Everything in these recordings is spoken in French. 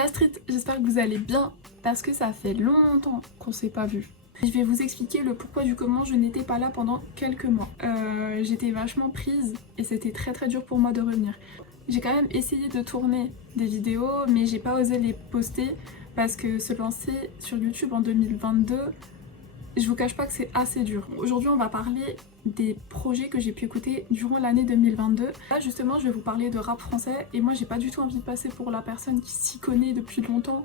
la street, j'espère que vous allez bien parce que ça fait longtemps qu'on s'est pas vu. Je vais vous expliquer le pourquoi du comment je n'étais pas là pendant quelques mois. J'étais vachement prise et c'était très dur pour moi de revenir. J'ai quand même essayé de tourner des vidéos mais j'ai pas osé les poster parce que se lancer sur YouTube en 2022, je vous cache pas que c'est assez dur. Aujourd'hui on va parler des projets que j'ai pu écouter durant l'année 2022. Là justement je vais vous parler de rap français et moi j'ai pas du tout envie de passer pour la personne qui s'y connaît depuis longtemps,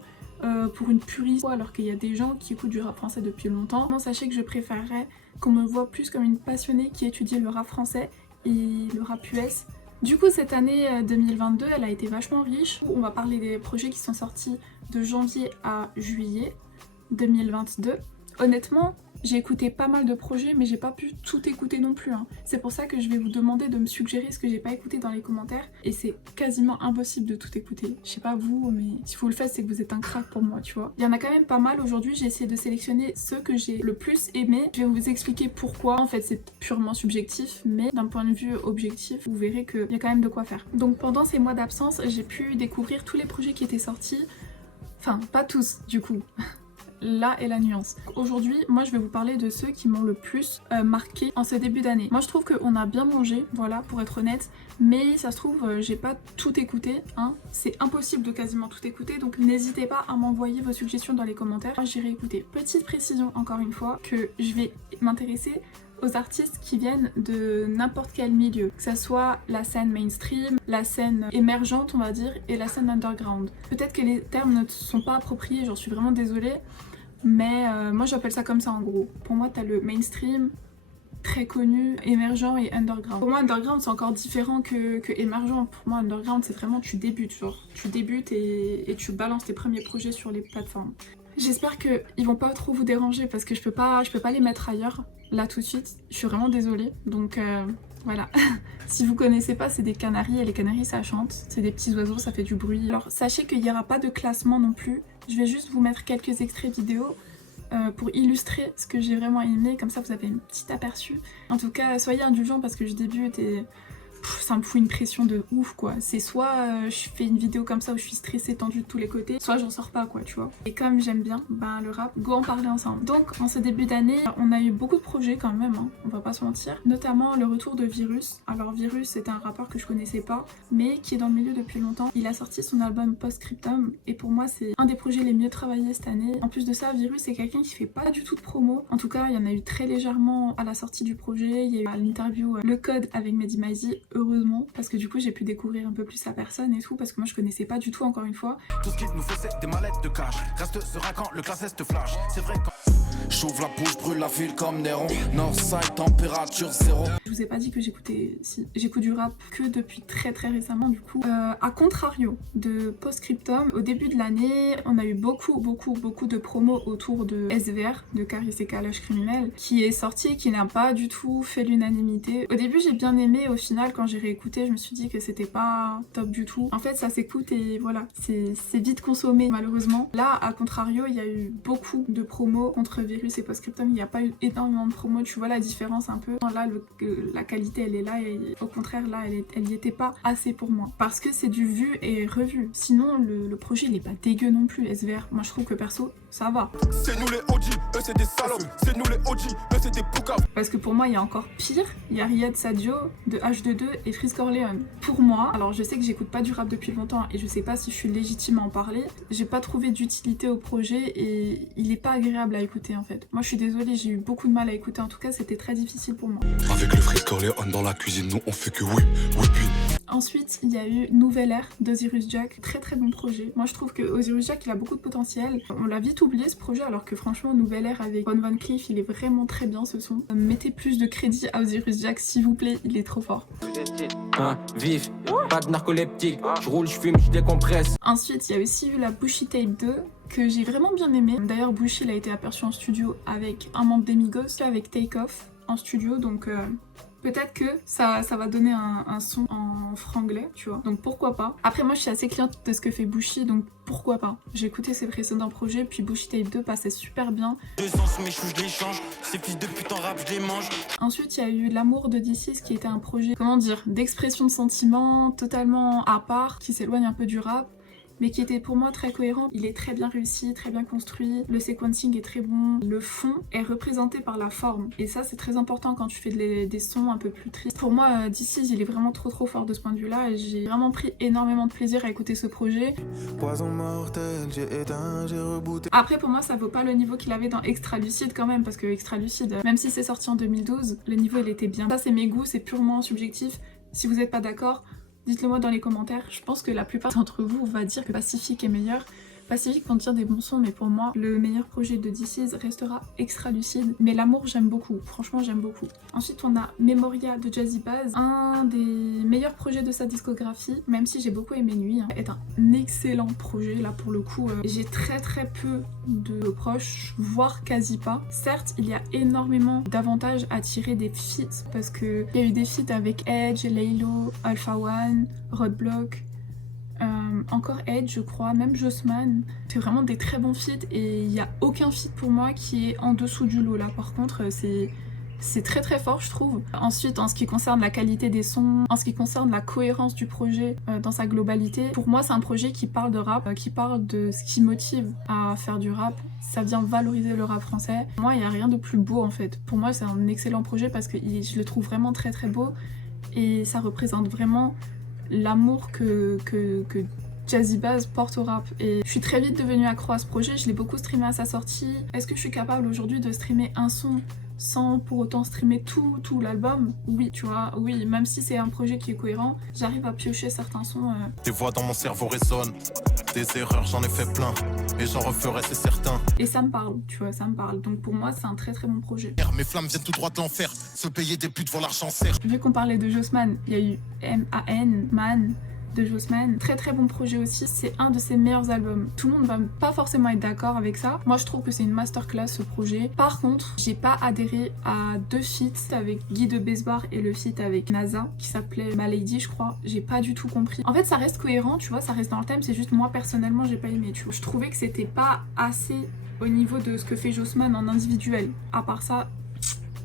pour une puriste, alors qu'il y a des gens qui écoutent du rap français depuis longtemps. Sachez que je préférerais qu'on me voit plus comme une passionnée qui étudie le rap français et le rap US. Du coup cette année 2022 elle a été vachement riche. On va parler des projets qui sont sortis de janvier à juillet 2022. Honnêtement, j'ai écouté pas mal de projets mais j'ai pas pu tout écouter non plus. C'est pour ça que je vais vous demander de me suggérer ce que j'ai pas écouté dans les commentaires et c'est quasiment impossible de tout écouter. Je sais pas vous, mais si vous le faites c'est que vous êtes un crack pour moi, tu vois. Il y en a quand même pas mal aujourd'hui, j'ai essayé de sélectionner ceux que j'ai le plus aimé. Je vais vous expliquer pourquoi. En fait c'est purement subjectif mais d'un point de vue objectif vous verrez qu'il y a quand même de quoi faire. Donc pendant ces mois d'absence j'ai pu découvrir tous les projets qui étaient sortis. Enfin pas tous du coup. Là est la nuance. Aujourd'hui, moi je vais vous parler de ceux qui m'ont le plus marqué en ce début d'année. Moi je trouve qu'on a bien mangé, voilà, pour être honnête, mais ça se trouve j'ai pas tout écouté, c'est impossible de quasiment tout écouter, donc n'hésitez pas à m'envoyer vos suggestions dans les commentaires. Moi j'irai écouter. Petite précision encore une fois, que je vais m'intéresser aux artistes qui viennent de n'importe quel milieu, que ça soit la scène mainstream, la scène émergente on va dire, et la scène underground. Peut-être que les termes ne sont pas appropriés, j'en suis vraiment désolée, mais moi j'appelle ça comme ça en gros. Pour moi t'as le mainstream, très connu, émergent et underground. Pour moi underground c'est encore différent que émergent. Pour moi underground c'est vraiment tu débutes, genre tu débutes et tu balances tes premiers projets sur les plateformes. J'espère qu'ils vont pas trop vous déranger parce que je peux pas les mettre ailleurs là tout de suite, je suis vraiment désolée, donc voilà. Si vous connaissez pas, c'est des canaris et les canaris ça chante, c'est des petits oiseaux, ça fait du bruit. Alors sachez qu'il n'y aura pas de classement non plus, je vais juste vous mettre quelques extraits vidéo pour illustrer ce que j'ai vraiment aimé, comme ça vous avez un petit aperçu. En tout cas soyez indulgents parce que je débute et ça me fout une pression de ouf quoi. C'est soit je fais une vidéo comme ça où je suis stressée, tendue de tous les côtés, soit j'en sors pas quoi, tu vois. Et comme j'aime bien le rap, go en parler ensemble. Donc en ce début d'année, on a eu beaucoup de projets quand même, on va pas se mentir. Notamment le retour de Virus. Alors Virus c'est un rappeur que je connaissais pas, mais qui est dans le milieu depuis longtemps. Il a sorti son album Postscriptum et pour moi c'est un des projets les mieux travaillés cette année. En plus de ça, Virus c'est quelqu'un qui fait pas du tout de promo. En tout cas, il y en a eu très légèrement à la sortie du projet. Il y a eu l'interview Le Code avec Mehdi Maizi. Heureusement, parce que du coup j'ai pu découvrir un peu plus sa personne et tout, parce que moi je connaissais pas du tout encore une fois. Tout ce qu'il nous faut c'est des mallettes de cash. Reste sera quand le classe est flash. C'est vrai quand j'ouvre la bouche, brûle la ville comme Néron. Northside, température zéro. Je vous ai pas dit que j'écoutais, si, j'écoute du rap que depuis très récemment du coup. À contrario de Postscriptum, au début de l'année, on a eu beaucoup de promos autour de SVR, de Caris et Kalash Criminel, qui est sorti et qui n'a pas du tout fait l'unanimité. Au début j'ai bien aimé, au final quand j'ai réécouté je me suis dit que c'était pas top du tout. En fait ça s'écoute et voilà, c'est vite consommé malheureusement. Là à contrario il y a eu beaucoup de promos contre Virus et Postscriptum, il n'y a pas eu énormément de promos, tu vois la différence un peu. Là la qualité elle est là et au contraire là elle n'y était pas assez pour moi. Parce que c'est du vu et revu. Sinon le projet il est pas dégueu non plus SVR. Moi je trouve que perso ça va. C'est nous les OG, eux c'est des salopes. C'est nous les OG, eux c'est des poucaves. Parce que pour moi il y a encore pire, il y a Riyad Sadio de H22 et Freeze Corleone. Pour moi, alors je sais que j'écoute pas du rap depuis longtemps et je sais pas si je suis légitime à en parler, j'ai pas trouvé d'utilité au projet et il est pas agréable à écouter en fait. Moi je suis désolée, j'ai eu beaucoup de mal à écouter, en tout cas c'était très difficile pour moi. Avec le Freeze Corleone dans la cuisine, nous on fait que oui, puis. Ensuite, il y a eu Nouvelle Ère d'Osiris Jack, très bon projet. Moi je trouve que Osiris Jack il a beaucoup de potentiel. On l'a vite oublié ce projet alors que franchement Nouvelle Ère avec Von Van Cleef il est vraiment très bien ce son. Mettez plus de crédit à Osiris Jack s'il vous plaît, il est trop fort. Vif, pas de narcoleptique, je roule, je fume, je décompresse. Ensuite il y a aussi eu la Bushy Tape 2 que j'ai vraiment bien aimé. D'ailleurs Bushy il a été aperçu en studio avec un membre des Migos, avec Take Off en studio, donc peut-être que ça va donner un son en franglais, tu vois. Donc pourquoi pas. Après moi je suis assez cliente de ce que fait Bushy, donc pourquoi pas. J'ai écouté ses précédents projets, puis Bushy Tape 2 passait super bien. Deux sens, mes choux, je les change. Ces fils de pute en rap, je les mange. Ensuite il y a eu L'amour de D6 qui était un projet, comment dire, d'expression de sentiments totalement à part, qui s'éloigne un peu du rap. mais qui était pour moi très cohérent. Il est très bien réussi, très bien construit, le sequencing est très bon, le fond est représenté par la forme, et ça c'est très important quand tu fais des sons un peu plus tristes. Pour moi, This Is, il est vraiment trop fort de ce point de vue-là, et j'ai vraiment pris énormément de plaisir à écouter ce projet. Poison mortel, j'ai éteint, j'ai rebooté. Après, pour moi, ça vaut pas le niveau qu'il avait dans Extra Lucide quand même, parce que Extra Lucide, même si c'est sorti en 2012, le niveau il était bien. Ça c'est mes goûts, c'est purement subjectif. Si vous n'êtes pas d'accord, dites-le moi dans les commentaires. Je pense que la plupart d'entre vous va dire que Pacific est meilleur. Pacific vont dire des bons sons, mais pour moi, le meilleur projet de This Is restera Extra Lucide. Mais L'amour, j'aime beaucoup. Franchement, j'aime beaucoup. Ensuite, on a Memoria de Jazzy Bass, un des meilleurs projets de sa discographie, même si j'ai beaucoup aimé Nuit. Est un excellent projet, là, pour le coup. J'ai très peu de proches, voire quasi pas. Certes, il y a énormément d'avantages à tirer des feats, parce qu'il y a eu des feats avec Edge, Laylo, Alpha One, Roadblock, encore Edge je crois, même Jossman. C'est vraiment des très bons feats et il n'y a aucun feat pour moi qui est en dessous du lot là. Par contre c'est très fort je trouve. Ensuite en ce qui concerne la qualité des sons, en ce qui concerne la cohérence du projet dans sa globalité, pour moi c'est un projet qui parle de rap, qui parle de ce qui motive à faire du rap. Ça vient valoriser le rap français. Pour moi il n'y a rien de plus beau en fait. Pour moi c'est un excellent projet parce que je le trouve vraiment très beau et ça représente vraiment l'amour que Jazzy Bass porte au rap. Et je suis très vite devenue accro à ce projet, je l'ai beaucoup streamé à sa sortie. Est-ce que je suis capable aujourd'hui de streamer un son sans pour autant streamer tout l'album? Oui, tu vois, oui, même si c'est un projet qui est cohérent, j'arrive à piocher certains sons. Des voix dans mon cerveau résonnent, des erreurs j'en ai fait plein, et j'en referai c'est certain. Et ça me parle, tu vois, ça me parle. Donc pour moi c'est un très bon projet. Mes flammes viennent tout droit de l'enfer, se payer des putes pour l'argent sert. Vu qu'on parlait de Jossman, il y a eu M.A.N. Man de Jossman, très bon projet aussi, c'est un de ses meilleurs albums. Tout le monde va pas forcément être d'accord avec ça. Moi je trouve que c'est une masterclass ce projet. Par contre, j'ai pas adhéré à 2 feats avec Guy de Besbar et le feat avec NASA qui s'appelait My Lady je crois. J'ai pas du tout compris. En fait ça reste cohérent, tu vois, ça reste dans le thème, c'est juste moi personnellement j'ai pas aimé, tu vois. Je trouvais que c'était pas assez au niveau de ce que fait Jossman en individuel. À part ça,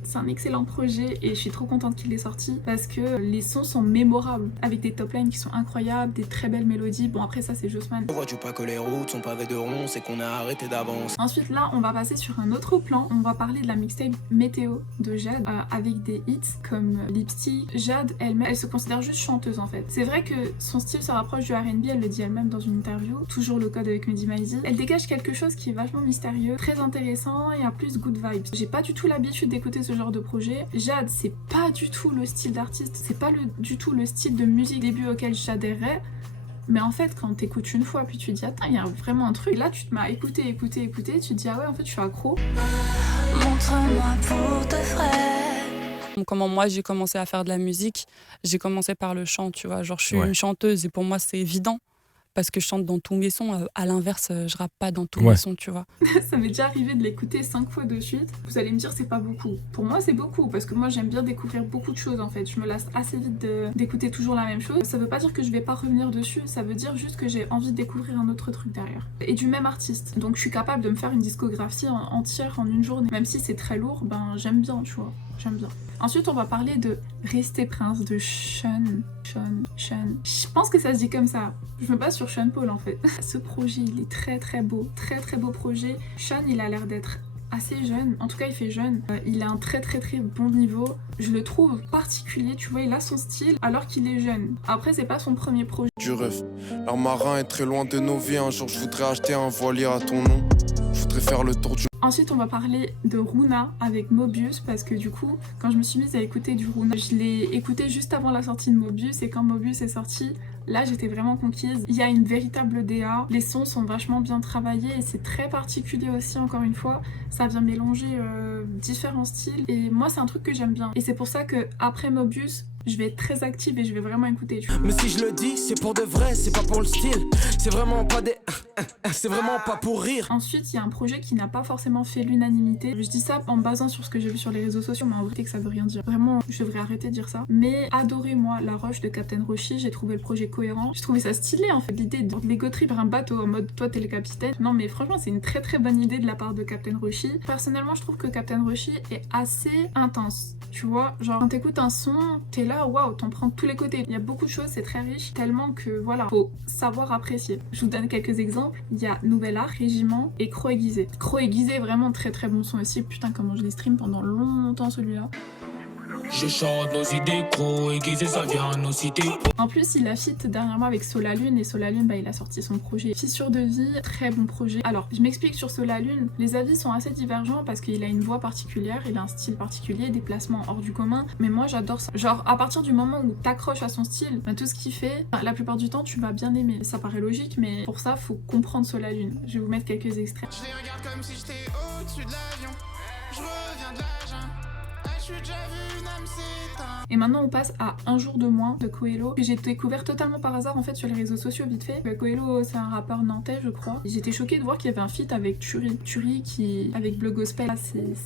c'est un excellent projet et je suis trop contente qu'il est sorti parce que les sons sont mémorables avec des top lines qui sont incroyables, des très belles mélodies. Bon après ça c'est Jossman. Vois-tu pas que les routes sont pavées de ronds, c'est qu'on a arrêté d'avance. Ensuite là on va passer sur un autre plan, on va parler de la mixtape Météo de Jade avec des hits comme Lipstick. Jade elle-même, elle se considère juste chanteuse en fait. C'est vrai que son style se rapproche du R&B, elle le dit elle-même dans une interview, toujours le code avec Mehdi Maizi. Elle dégage quelque chose qui est vachement mystérieux, très intéressant et en plus good vibes. J'ai pas du tout l'habitude d'écouter ce genre de projet. Jade, c'est pas du tout le style d'artiste, c'est pas du tout le style de musique début auquel j'adhérais. Mais en fait, quand t'écoutes une fois, puis tu te dis attends, il y a vraiment un truc. Là, tu te mets à écouter, tu te dis ah ouais, en fait, je suis accro. Montre-moi pour de vrai. Comment moi j'ai commencé à faire de la musique, j'ai commencé par le chant, tu vois. Genre, je suis une chanteuse et pour moi, c'est évident. Parce que je chante dans tous mes sons, à l'inverse, je rappe pas dans tous mes sons, tu vois. Ça m'est déjà arrivé de l'écouter 5 fois de suite. Vous allez me dire c'est pas beaucoup. Pour moi c'est beaucoup parce que moi j'aime bien découvrir beaucoup de choses en fait. Je me lasse assez vite d'écouter toujours la même chose. Ça veut pas dire que je vais pas revenir dessus, ça veut dire juste que j'ai envie de découvrir un autre truc derrière. Et du même artiste. Donc je suis capable de me faire une discographie entière en une journée. Même si c'est très lourd, ben j'aime bien, tu vois. J'aime bien. Ensuite, on va parler de Rester Prince de Sean. Je pense que ça se dit comme ça. Je me base sur Sean Paul en fait. Ce projet, il est très beau. Très beau projet. Sean, il a l'air d'être assez jeune. En tout cas, il fait jeune. Il a un très bon niveau. Je le trouve particulier, tu vois, il a son style alors qu'il est jeune. Après, c'est pas son premier projet. Du rêve, l'art marin est très loin de nos vies. Un jour, je voudrais acheter un voilier à ton nom. Je voudrais faire le tour du... Ensuite, on va parler de Runa avec Mobius parce que du coup, quand je me suis mise à écouter du Runa, je l'ai écouté juste avant la sortie de Mobius et quand Mobius est sorti, là j'étais vraiment conquise. Il y a une véritable DA, les sons sont vachement bien travaillés et c'est très particulier aussi encore une fois. Ça vient mélanger différents styles et moi c'est un truc que j'aime bien. Et c'est pour ça que après Mobius, je vais être très active et je vais vraiment écouter. Tu vois. Mais si je le dis, c'est pour de vrai, c'est pas pour le style. C'est vraiment pas des... C'est vraiment pas pour rire. Ensuite, il y a un projet qui n'a pas forcément fait l'unanimité. Je dis ça en me basant sur ce que j'ai vu sur les réseaux sociaux, mais en vrai, que ça veut rien dire. Vraiment, je devrais arrêter de dire ça. Mais adorez, moi, La Roche de Captain Roshi. J'ai trouvé le projet cohérent. J'ai trouvé ça stylé, en fait, l'idée de l'ego trip vers un bateau en mode toi, t'es le capitaine. Non, mais franchement, c'est une très très bonne idée de la part de Captain Roshi. Personnellement, je trouve que Captain Roshi est assez intense. Tu vois, genre quand t'écoutes un son, t'es là, waouh, t'en prends de tous les côtés. Il y a beaucoup de choses, c'est très riche, tellement que voilà, faut savoir apprécier. Je vous donne quelques exemples. Il y a Nouvel Art, Régiment et Croc aiguisé. Croc aiguisé, vraiment très très bon son aussi. Putain, comment je l'ai stream pendant longtemps celui-là. Je chante nos idées, Croc aiguisé, ça vient nos cités. En plus, il a feat dernièrement avec Solalune et Solalune, il a sorti son projet Fissure de vie, très bon projet. Alors, je m'explique sur Solalune, les avis sont assez divergents parce qu'il a une voix particulière, il a un style particulier, des placements hors du commun, mais moi j'adore ça. Genre, à partir du moment où t'accroches à son style, tout ce qu'il fait, la plupart du temps, tu vas bien aimer. Ça paraît logique, mais pour ça, faut comprendre Solalune. Je vais vous mettre quelques extraits. Je les regarde comme si j'étais au-dessus de l'avion. Je reviens de la jungle. Je suis déjà vu une âme s'éteindre. Et maintenant on passe à Un jour de moins de Coelho, que j'ai découvert totalement par hasard en fait sur les réseaux sociaux vite fait. Coelho, c'est un rappeur nantais je crois. J'étais choquée de voir qu'il y avait un feat avec Turi. Turi qui, avec Bleu Gospel,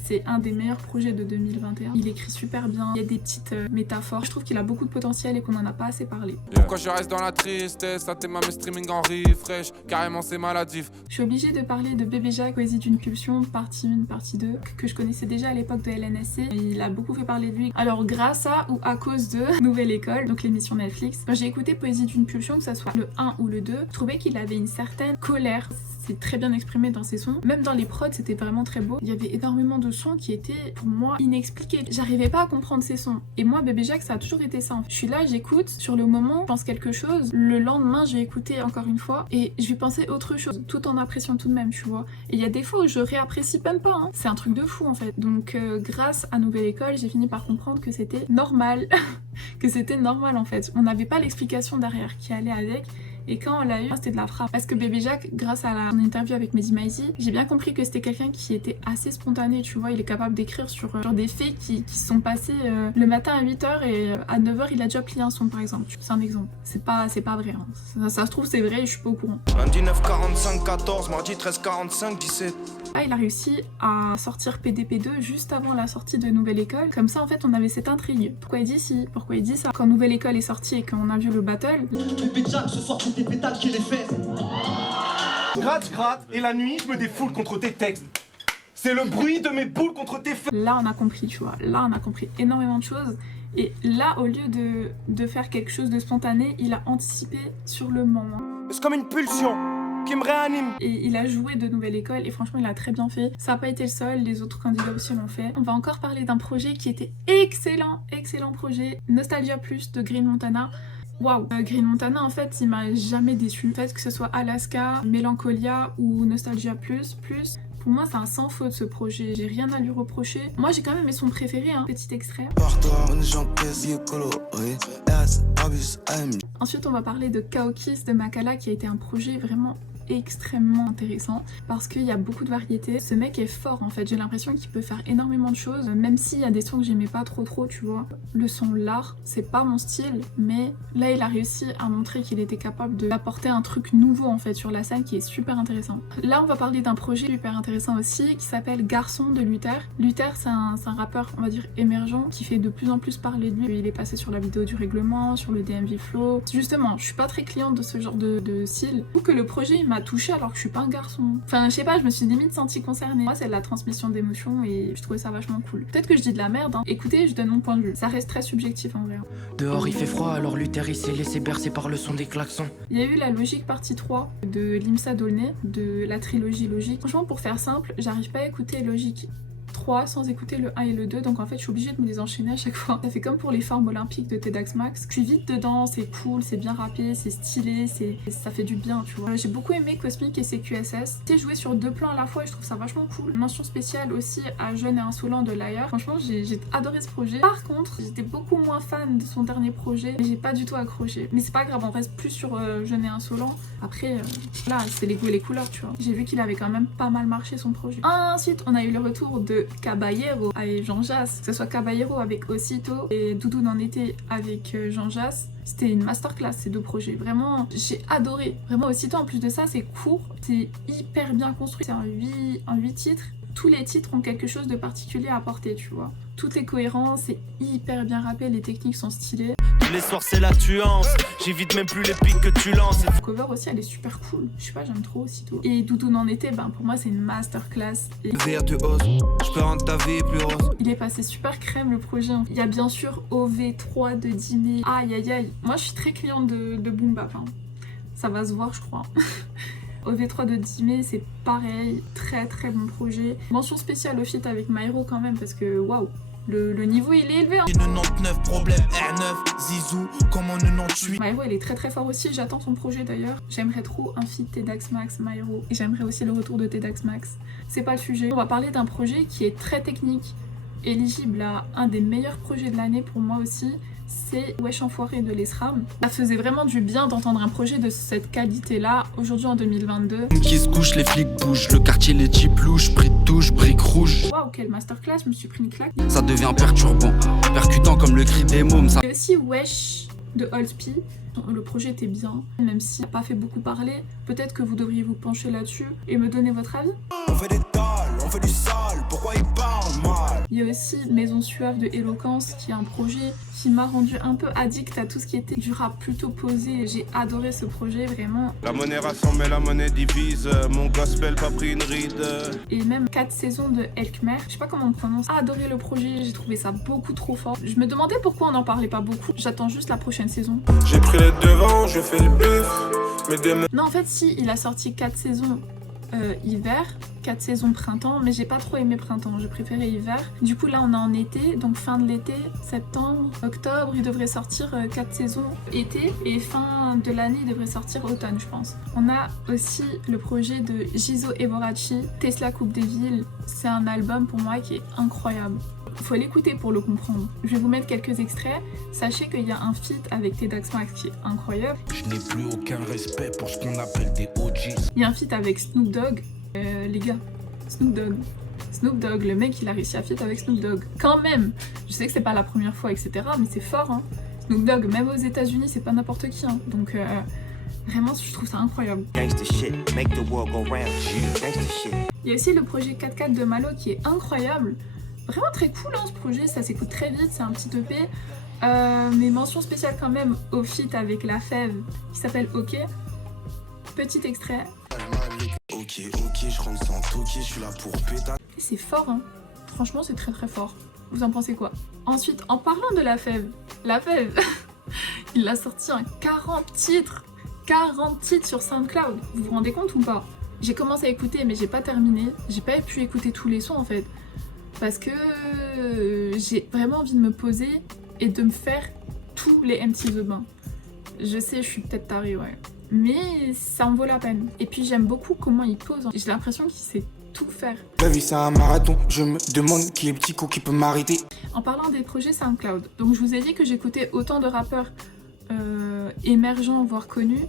c'est un des meilleurs projets de 2021. Il écrit super bien, il y a des petites métaphores. Je trouve qu'il a beaucoup de potentiel et qu'on en a pas assez parlé. Pourquoi je reste dans la tristesse, à tes mains mes streaming en refresh, carrément c'est maladif. Je suis obligée de parler de Bébé Jacques, Poésie d'une pulsion, partie 1, partie 2, que je connaissais déjà à l'époque de LNSC. Il a beaucoup fait parler de lui. Alors grâce à ou à cause de Nouvelle École, donc l'émission Netflix, quand j'ai écouté Poésie d'une pulsion, que ça soit le 1 ou le 2, je trouvais qu'il avait une certaine colère. C'est très bien exprimé dans ses sons. Même dans les prods, c'était vraiment très beau. Il y avait énormément de sons qui étaient, pour moi, inexpliqués. J'arrivais pas à comprendre ces sons. Et moi, Bébé Jacques, ça a toujours été ça. Je suis là, j'écoute, sur le moment, je pense quelque chose. Le lendemain, je vais écouter encore une fois et je vais penser autre chose, tout en appréciant tout de même, tu vois. Et il y a des fois où je réapprécie même pas. Hein. C'est un truc de fou, en fait. Donc, grâce à Nouvelle École, j'ai fini par comprendre que c'était normal. Que c'était normal, en fait. On n'avait pas l'explication derrière qui allait avec. Et quand on l'a eu, c'était de la frappe. Parce que Bébé Jacques, grâce à son interview avec Mehdi Maizi, j'ai bien compris que c'était quelqu'un qui était assez spontané, tu vois. Il est capable d'écrire sur des faits qui se sont passés le matin à 8h et à 9h, il a déjà plié un son, par exemple. C'est un exemple. C'est pas vrai. Hein. Ça se trouve, c'est vrai et je suis pas au courant. Lundi 9h45, 14, mardi 13h45, 17. Là, il a réussi à sortir PDP2 juste avant la sortie de Nouvelle École. Comme ça, en fait, on avait cette intrigue. Pourquoi il dit ci? Pourquoi il dit ça? Quand Nouvelle École est sortie et qu'on a vu le battle... Bébé Jacques, ce soir, tes pétales qui les fesses. Gratte, et la nuit, je me défoule contre tes textes. C'est le bruit de mes boules contre tes fesses. Là, on a compris, tu vois. Là, on a compris énormément de choses. Et là, au lieu de faire quelque chose de spontané, il a anticipé sur le moment. C'est comme une pulsion qui me réanime. Et il a joué de Nouvelle École et franchement il a très bien fait. Ça n'a pas été le seul, les autres candidats aussi l'ont fait. On va encore parler d'un projet qui était excellent projet, Nostalgia Plus de Green Montana. Waouh, Green Montana en fait il m'a jamais déçu. Le fait que ce soit Alaska, Mélancolia ou Nostalgia Plus, pour moi c'est un sans faute ce projet, j'ai rien à lui reprocher. Moi j'ai quand même mes sons préférés, hein. Petit extrait. Ensuite on va parler de Kaokis de Makala qui a été un projet vraiment extrêmement intéressant parce qu'il y a beaucoup de variétés. Ce mec est fort en fait, j'ai l'impression qu'il peut faire énormément de choses, même s'il y a des sons que j'aimais pas trop, tu vois. Le son l'art, c'est pas mon style, mais là il a réussi à montrer qu'il était capable d'apporter un truc nouveau en fait sur la scène qui est super intéressant. Là on va parler d'un projet super intéressant aussi qui s'appelle Garçon de Luther. Luther c'est un rappeur on va dire émergent qui fait de plus en plus parler de lui. Il est passé sur la vidéo du règlement, sur le DMV Flow. Justement, je suis pas très cliente de ce genre de style. Ou que le projet il m'a touchée alors que je suis pas un garçon. Enfin, je sais pas, je me suis limite sentie concernée. Moi, c'est de la transmission d'émotions et je trouvais ça vachement cool. Peut-être que je dis de la merde, hein. Écoutez, je donne mon point de vue. Ça reste très subjectif en vrai. Dehors il fait froid, alors Luther il s'est laissé bercer par le son des klaxons. Il y a eu la Logique partie 3 de Limsa Dolnay, de la trilogie Logique. Franchement, pour faire simple, j'arrive pas à écouter Logique 3 sans écouter le 1 et le 2, donc en fait je suis obligée de me les enchaîner à chaque fois. Ça fait comme pour les formes olympiques de TEDx Max. Je suis vite dedans, c'est cool, c'est bien rappé, c'est stylé, ça fait du bien, tu vois. J'ai beaucoup aimé Cosmic et CQSS. C'est joué sur deux plans à la fois et je trouve ça vachement cool. Mention spéciale aussi à Jeune et Insolent de Liar. Franchement j'ai adoré ce projet. Par contre, j'étais beaucoup moins fan de son dernier projet et j'ai pas du tout accroché. Mais c'est pas grave, on reste plus sur Jeune et Insolent. Après, là, c'est les goûts et les couleurs, tu vois. J'ai vu qu'il avait quand même pas mal marché son projet. Ensuite, on a eu le retour de Caballero avec Jean Jass, que ce soit Caballero avec Osito et Doudou en été avec Jean Jass. C'était une masterclass ces deux projets, vraiment j'ai adoré. Vraiment Osito en plus de ça c'est court, c'est hyper bien construit, c'est en 8 titres. Tous les titres ont quelque chose de particulier à apporter, tu vois. Tout est cohérent, c'est hyper bien rappé, les techniques sont stylées. Tous les soirs c'est la tuance, j'évite même plus les pics que tu lances. La cover aussi elle est super cool, je sais pas, j'aime trop Osito. Et Doudou en été, ben pour moi c'est une masterclass. Et... je peux rendre ta vie plus rose. Il est passé super crème le projet. Il y a bien sûr OV3 de Dîner. Aïe aïe aïe, moi je suis très cliente de Boom Bap, hein. Ça va se voir je crois. OV3 de Dîner, c'est pareil, très très bon projet. Mention spéciale au feat avec Myro quand même parce que waouh, le niveau il est élevé. Hein. 99 problèmes, R9, Zizou, comment 98. Myro il est très très fort aussi, j'attends son projet d'ailleurs. J'aimerais trop un feat Tedax Max Myro et j'aimerais aussi le retour de Tedax Max. C'est pas le sujet. On va parler d'un projet qui est très technique, éligible à un des meilleurs projets de l'année pour moi aussi. C'est Wesh Enfoiré de l'ESRAM. Ça faisait vraiment du bien d'entendre un projet de cette qualité-là, aujourd'hui en 2022. Qui se couche, les flics bougent, le quartier les types louches, prix de touche, briques rouges. Waouh, quelle masterclass, je me suis pris une claque. Ça devient perturbant, percutant comme le cri des mômes. Et aussi Wesh de Holtzpy. Le projet était bien, même s'il n'a pas fait beaucoup parler. Peut-être que vous devriez vous pencher là-dessus et me donner votre avis. On fait des dalles, on fait du sale, pourquoi ils parlent mal? Il y a aussi Maison Suave de Eloquence qui est un projet qui m'a rendu un peu addict à tout ce qui était du rap plutôt posé. J'ai adoré ce projet, vraiment. La monnaie rassemble mais la monnaie divise, mon gospel pas pris une ride. Et même 4 saisons de Elkmer, je sais pas comment on prononce. Adoré le projet, j'ai trouvé ça beaucoup trop fort. Je me demandais pourquoi on n'en parlait pas beaucoup. J'attends juste la prochaine saison. J'ai pris les devants, je fais le bif, mais des... Non en fait si, il a sorti 4 saisons hiver, 4 saisons printemps, mais j'ai pas trop aimé printemps, j'ai préféré hiver. Du coup là on est en été, donc fin de l'été, septembre, octobre, il devrait sortir 4 saisons été, et fin de l'année il devrait sortir automne je pense. On a aussi le projet de Gizo Evorachi, Tesla Coupe des Villes, c'est un album pour moi qui est incroyable. Faut l'écouter pour le comprendre. Je vais vous mettre quelques extraits. Sachez qu'il y a un feat avec Tedax Max qui est incroyable. Je n'ai plus aucun respect pour ce qu'on appelle des OGs. Il y a un feat avec Snoop Dogg. Les gars, Snoop Dogg, le mec il a réussi à feat avec Snoop Dogg. Quand même, je sais que c'est pas la première fois, etc. Mais c'est fort, hein. Snoop Dogg, même aux États-Unis, c'est pas n'importe qui, hein. Donc vraiment, je trouve ça incroyable. Il y a aussi le projet 4-4 de Malo qui est incroyable. Vraiment très cool hein, ce projet, ça s'écoute très vite, c'est un petit EP. Mais mention spéciale quand même au feat avec La Fève qui s'appelle Ok. Petit extrait. Ok, je rentre sans toquer, je suis là pour péter. C'est fort hein, franchement c'est très très fort. Vous en pensez quoi? Ensuite, en parlant de La Fève, il a sorti un 40 titres sur SoundCloud, vous vous rendez compte ou pas? J'ai commencé à écouter mais j'ai pas terminé, j'ai pas pu écouter tous les sons en fait. Parce que j'ai vraiment envie de me poser et de me faire tous les MC The Bain. Je sais, je suis peut-être tarée, ouais. Mais ça en vaut la peine. Et puis j'aime beaucoup comment il pose. J'ai l'impression qu'il sait tout faire. La vie c'est un marathon, je me demande qui est le petit con qui peut m'arrêter. En parlant des projets SoundCloud, donc je vous ai dit que j'écoutais autant de rappeurs émergents, voire connus,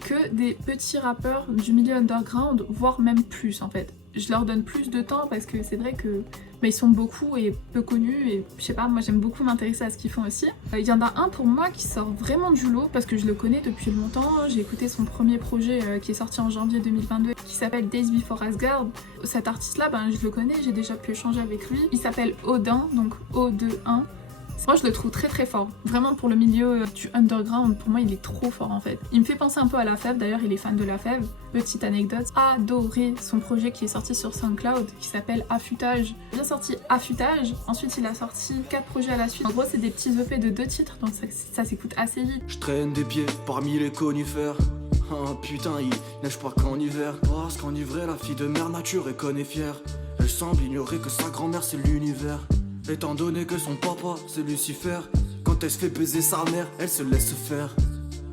que des petits rappeurs du milieu underground, voire même plus en fait. Je leur donne plus de temps parce que c'est vrai que ils sont beaucoup et peu connus et je sais pas, moi j'aime beaucoup m'intéresser à ce qu'ils font aussi. Il y en a un pour moi qui sort vraiment du lot parce que je le connais depuis longtemps. J'ai écouté son premier projet qui est sorti en janvier 2022 qui s'appelle Days Before Asgard. Cet artiste là, je le connais, j'ai déjà pu échanger avec lui. Il s'appelle Odin, donc O2-1. Moi je le trouve très très fort, vraiment pour le milieu du underground, pour moi il est trop fort en fait. Il me fait penser un peu à La Fève, d'ailleurs il est fan de La Fève. Petite anecdote, adoré son projet qui est sorti sur SoundCloud qui s'appelle Affûtage. Il a bien sorti Affûtage, ensuite il a sorti 4 projets à la suite. En gros c'est des petits EP de 2 titres donc ça s'écoute assez vite. Je traîne des pieds parmi les conifères. Oh putain il neige pas qu'en hiver. Parce qu'en vrai la fille de mère nature est conne et fière. Elle semble ignorer que sa grand-mère c'est l'univers. Étant donné que son papa c'est Lucifer, quand elle se fait baiser sa mère, elle se laisse faire.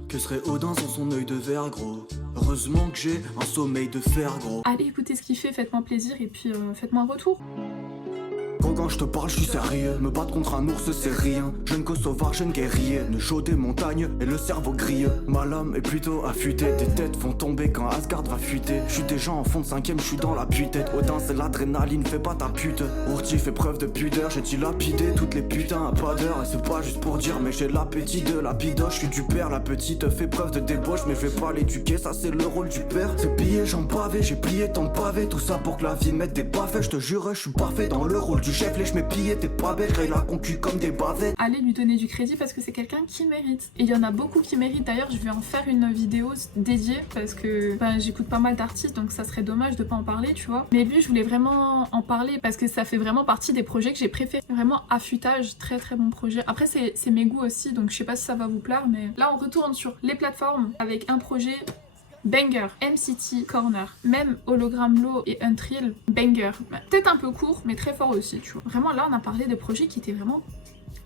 Que serait Odin sans son œil de verre gros? Heureusement que j'ai un sommeil de fer gros. Allez écoutez ce qu'il fait, faites-moi plaisir et puis faites-moi un retour. Quand quand je te parle, je suis sérieux. Me battre contre un ours, c'est rien. Jeune kosovar, jeune guerrier. Ne chaud des montagnes et le cerveau grilleux. Ma lame est plutôt affûtée. Des têtes vont tomber quand Asgard va fuiter. Je suis déjà en fond de 5ème, je suis dans la tête. Odin, c'est l'adrénaline, fais pas ta pute. Ourti fait preuve de pudeur. J'ai dilapidé toutes les putains à pas d'heure. Et c'est pas juste pour dire, mais j'ai l'appétit de la bidoche. Je suis du père, la petite fait preuve de débauche. Mais je vais pas l'éduquer, ça c'est le rôle du père. C'est plié, j'en pavé, j'ai plié ton pavé. Tout ça pour que la vie mette des bavets. Je te jure, je suis parfait dans le rôle du chef. Les je m'ai pillé, t'es pas bête, il a concu comme des bavettes. Allez lui donner du crédit parce que c'est quelqu'un qui mérite. Et il y en a beaucoup qui méritent. D'ailleurs, je vais en faire une vidéo dédiée parce que j'écoute pas mal d'artistes, donc ça serait dommage de pas en parler, tu vois. Mais lui, je voulais vraiment en parler parce que ça fait vraiment partie des projets que j'ai préférés. Vraiment affûtage, très très bon projet. Après, c'est mes goûts aussi, donc je sais pas si ça va vous plaire, mais là, on retourne sur les plateformes avec un projet banger, MCT Corner, même Hologram Low et Untrill, banger. Peut-être un peu court, mais très fort aussi, tu vois. Vraiment, là, on a parlé de projets qui étaient vraiment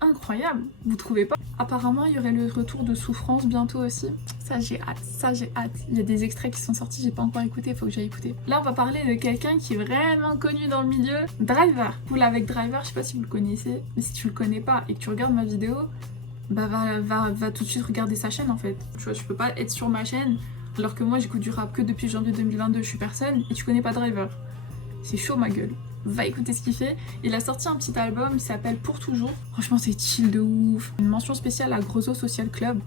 incroyables. Vous trouvez pas? Apparemment, il y aurait le retour de Souffrance bientôt aussi. Ça, j'ai hâte. Ça, j'ai hâte. Il y a des extraits qui sont sortis, j'ai pas encore écouté, faut que j'aille écouter. Là, on va parler de quelqu'un qui est vraiment connu dans le milieu. Driver. Cool avec Driver, je sais pas si vous le connaissez, mais si tu le connais pas et que tu regardes ma vidéo, bah va tout de suite regarder sa chaîne en fait. Tu vois, je peux pas être sur ma chaîne alors que moi j'écoute du rap que depuis janvier 2022, je suis personne et tu connais pas Driver. C'est chaud ma gueule. Va écouter ce qu'il fait. Il a sorti un petit album, il s'appelle Pour Toujours. Franchement c'est chill de ouf. Une mention spéciale à Grosso Social Club.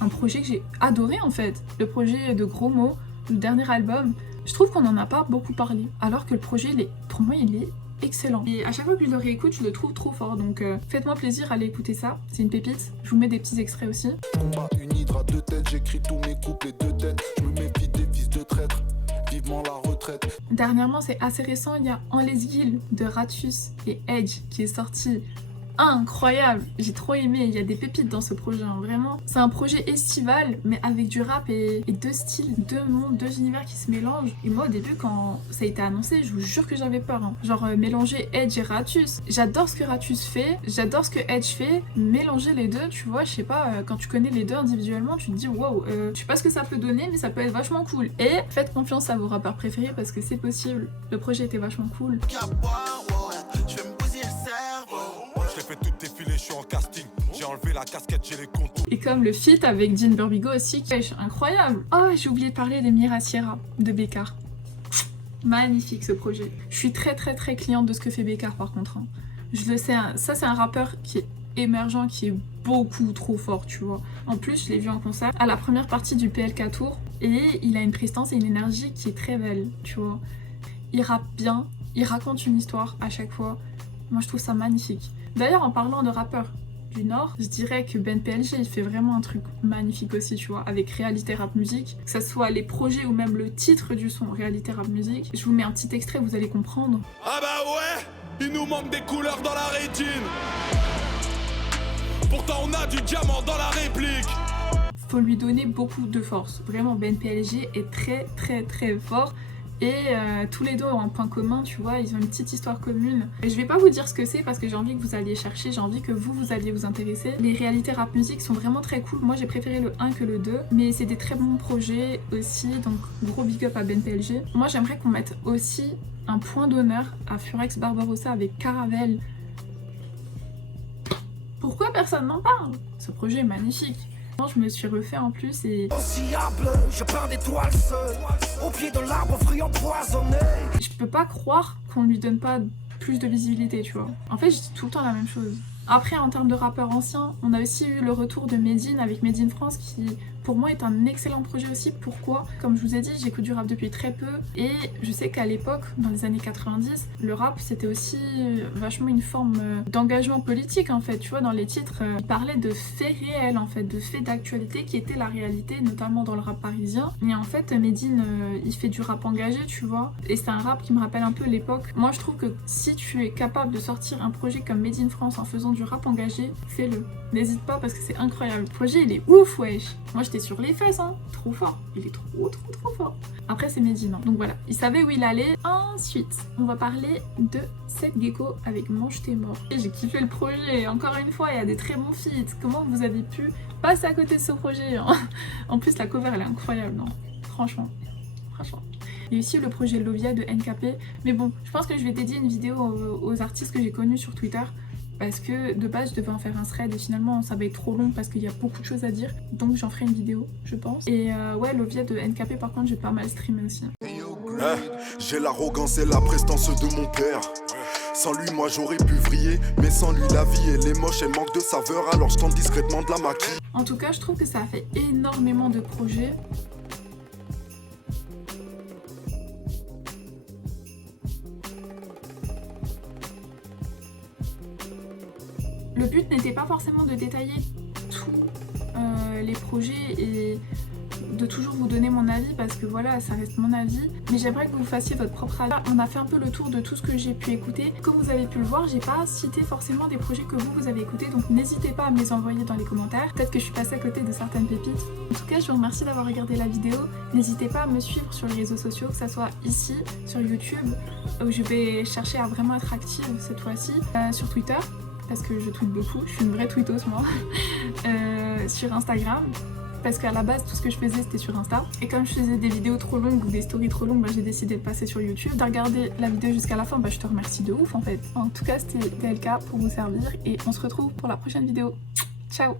Un projet que j'ai adoré en fait. Le projet de Gros Mots, le dernier album. Je trouve qu'on en a pas beaucoup parlé. Alors que le projet, pour moi il est excellent. Et à chaque fois que je le réécoute, je le trouve trop fort. Donc faites-moi plaisir, allez écouter ça. C'est une pépite. Je vous mets des petits extraits aussi. Combat une hydre à deux têtes, j'écris tous mes couplets de tête. Je me méfie des fils de traître. Vivement la retraite. Dernièrement, c'est assez récent, il y a En Lesguille de Ratus et Edge qui est sorti. Incroyable, j'ai trop aimé, il y a des pépites dans ce projet, hein, vraiment. C'est un projet estival, mais avec du rap et deux styles, deux mondes, deux univers qui se mélangent. Et moi au début quand ça a été annoncé, je vous jure que j'avais peur. Hein. Genre mélanger Edge et Ratus. J'adore ce que Ratus fait, j'adore ce que Edge fait. Mélanger les deux, tu vois, je sais pas, quand tu connais les deux individuellement, tu te dis wow, je sais pas ce que ça peut donner, mais ça peut être vachement cool. Et faites confiance à vos rappeurs préférés parce que c'est possible. Le projet était vachement cool. Je l'ai fait tout défiler, je suis en casting. J'ai enlevé la casquette, j'ai les contours. Et comme le feat avec Dean Burbigo aussi, qui est incroyable. Oh, j'ai oublié de parler des Mira Sierra de Bécard. Magnifique ce projet. Je suis très cliente de ce que fait Bécard par contre. Hein. Je le sais, hein, ça c'est un rappeur qui est émergent, qui est beaucoup trop fort, tu vois. En plus, je l'ai vu en concert à la première partie du PLK Tour et il a une prestance et une énergie qui est très belle, tu vois. Il rappe bien, il raconte une histoire à chaque fois. Moi, je trouve ça magnifique. D'ailleurs, en parlant de rappeurs du Nord, je dirais que Ben PLG, il fait vraiment un truc magnifique aussi, tu vois, avec Réalité Rap Musique. Que ça soit les projets ou même le titre du son, Réalité Rap Musique. Je vous mets un petit extrait, vous allez comprendre. Ah bah ouais, il nous manque des couleurs dans la rétine. Pourtant, on a du diamant dans la réplique. Faut lui donner beaucoup de force. Vraiment, Ben PLG est très fort. Et tous les deux ont un point commun, tu vois, ils ont une petite histoire commune. Et je vais pas vous dire ce que c'est parce que j'ai envie que vous alliez chercher, j'ai envie que vous alliez vous intéresser. Les réalités rap musique sont vraiment très cool, moi j'ai préféré le 1 que le 2, mais c'est des très bons projets aussi, donc gros big up à Ben PLG. Moi j'aimerais qu'on mette aussi un point d'honneur à Furex Barbarossa avec Caravelle. Pourquoi personne n'en parle? Ce projet est magnifique. Je me suis refait en plus et... Je peins des toiles seules, au pied de l'arbre fruit empoisonné. Je peux pas croire qu'on lui donne pas plus de visibilité, tu vois. En fait, je dis tout le temps la même chose. Après, en termes de rappeurs anciens, on a aussi eu le retour de Medine avec Made in France qui, pour moi, est un excellent projet aussi. Pourquoi? Comme je vous ai dit, j'écoute du rap depuis très peu et je sais qu'à l'époque, dans les années 90, le rap, c'était aussi vachement une forme d'engagement politique, en fait. Tu vois, dans les titres, il parlait de faits réels, en fait, de faits d'actualité qui étaient la réalité, notamment dans le rap parisien. Et en fait, Medine, il fait du rap engagé, tu vois. Et c'est un rap qui me rappelle un peu l'époque. Moi, je trouve que si tu es capable de sortir un projet comme Made in France en faisant du rap engagé, fais-le. N'hésite pas parce que c'est incroyable. Le projet, il est ouf, wesh. Moi, j'étais sur les fesses, hein. Trop fort. Il est trop fort. Après, c'est Medine. Hein. Donc voilà, il savait où il allait. Ensuite, on va parler de Seth Gecko avec Mange tes morts. Et j'ai kiffé le projet. Encore une fois, il y a des très bons feats. Comment vous avez pu passer à côté de ce projet, hein? En plus, la cover, elle est incroyable, non? Franchement. et aussi le projet Lovia de NKP. Mais bon, je pense que je vais dédier une vidéo aux artistes que j'ai connus sur Twitter. Parce que de base je devais en faire un thread et finalement ça va être trop long parce qu'il y a beaucoup de choses à dire. Donc j'en ferai une vidéo je pense. Et ouais, Lovia de NKP par contre j'ai pas mal streamé aussi. J'ai l'arrogance et la prestance de mon père. Sans lui moi j'aurais pu vriller. Mais sans lui la vie elle est moche, elle manque de saveur. Alors je tente discrètement de la maquille. En tout cas je trouve que ça a fait énormément de projets. Le but n'était pas forcément de détailler tous les projets et de toujours vous donner mon avis parce que voilà, ça reste mon avis. Mais j'aimerais que vous fassiez votre propre avis. On a fait un peu le tour de tout ce que j'ai pu écouter. Comme vous avez pu le voir, j'ai pas cité forcément des projets que vous avez écoutés. Donc n'hésitez pas à me les envoyer dans les commentaires. Peut-être que je suis passée à côté de certaines pépites. En tout cas, je vous remercie d'avoir regardé la vidéo. N'hésitez pas à me suivre sur les réseaux sociaux, que ça soit ici, sur YouTube, où je vais chercher à vraiment être active cette fois-ci, sur Twitter. Parce que je tweete beaucoup, je suis une vraie tweetos moi, sur Instagram, parce qu'à la base tout ce que je faisais c'était sur Insta, et comme je faisais des vidéos trop longues ou des stories trop longues, bah, j'ai décidé de passer sur YouTube. De regarder la vidéo jusqu'à la fin, bah, je te remercie de ouf en fait. En tout cas c'était DLK pour vous servir, et on se retrouve pour la prochaine vidéo. Ciao.